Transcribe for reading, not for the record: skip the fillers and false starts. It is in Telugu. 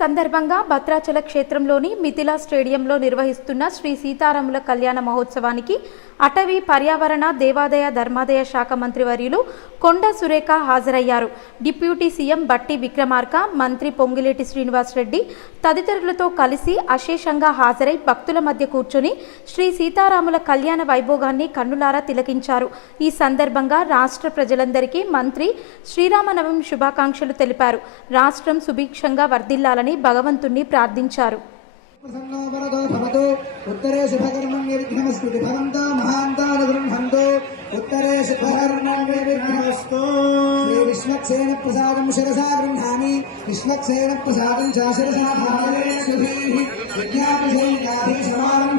సందర్భంగా భద్రాచల క్షేత్రంలోని మిథిలా స్టేడియంలో నిర్వహిస్తున్న శ్రీ సీతారాముల కళ్యాణ మహోత్సవానికి అటవీ పర్యావరణ దేవాదాయ ధర్మాదాయ శాఖ మంత్రివర్యులు కొండ సురేఖ హాజరయ్యారు. డిప్యూటీ సీఎం బట్టి విక్రమార్క, మంత్రి పొంగిలేటి శ్రీనివాసరెడ్డి తదితరులతో కలిసి అశేషంగా హాజరై భక్తుల మధ్య కూర్చొని శ్రీ సీతారాముల కళ్యాణ వైభోగాన్ని కన్నులారా తిలకించారు. ఈ సందర్భంగా రాష్ట్ర ప్రజలందరికీ మంత్రి శ్రీరామనవమి శుభాకాంక్షలు తెలిపారు. రాష్ట్రం సుభిక్షంగా వర్ధిల్లాలని భగవంతుణ్ణి ప్రార్థించారు. उत्तरे शुभकर्मं निर्विघ्नमस्तु भवन्तो महान्तान् गृह्णन्तु उत्तरे शुभकर्मं निर्विघ्नमस्तु श्री विष्णुसेन प्रसादं शिरसा गृह्णामि विष्णुसेन प्रसादं च शिरसा भावये सुधीः विज्ञापयैकाधि समानं